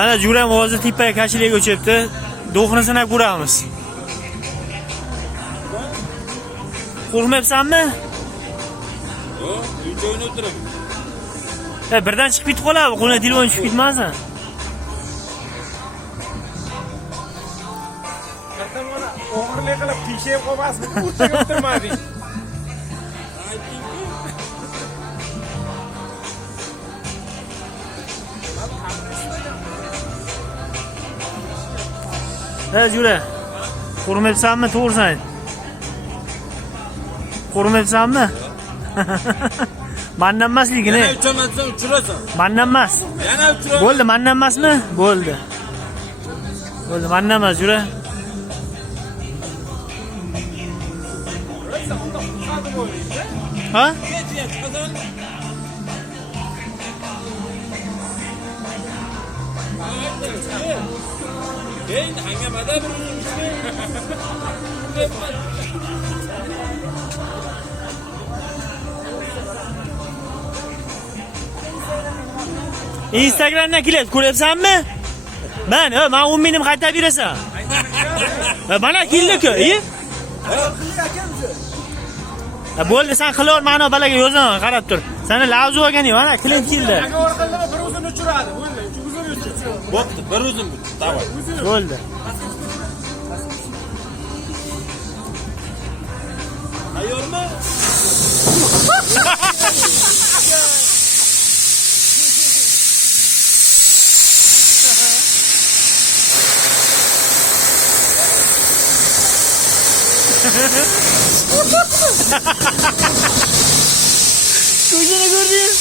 Ana Juram hozir tepaga kashilaga o'chibdi. Do'qni sanab ko'ramiz. Qo'rqmayapsanmi? Yo'q, uyda o'ynab turaman. Birdan chiqib ketib qoladi, qo'lga telefon tushib ketmasin. Qattam mana o'g'irlik qilib tishib qolmasin, o'rtaga o'tirmading. Jura. Qo'rqmayapsanmi? To'g'risini ayt. Qo'rqmayapsanmi? Mendan emasligini. Yana uchaman desam uchirasan. Mendan emas. Yana uchiraman. Bo'ldi, mendan emasmi? Bo'ldi. Bo'ldi, mendan emas, Jura. Ha? Endi hangamada bir Instagramdan kelyapti, ko'ryapsanmi? Men 10 mingni qaytarib berasan. Mana keldi-ku, bo'ldi, sen qilaver, mana balaga yozaman, qarab tur. Seni lavzu olgan mana klient keldi. Agar orqalama bir o'zini uchiradi, bo'ldi. Uzun uchiradi. bo'pti, bir o'zim. Davay. Bo'ldi. Tayyormi? Ko'zini ko'rdingiz?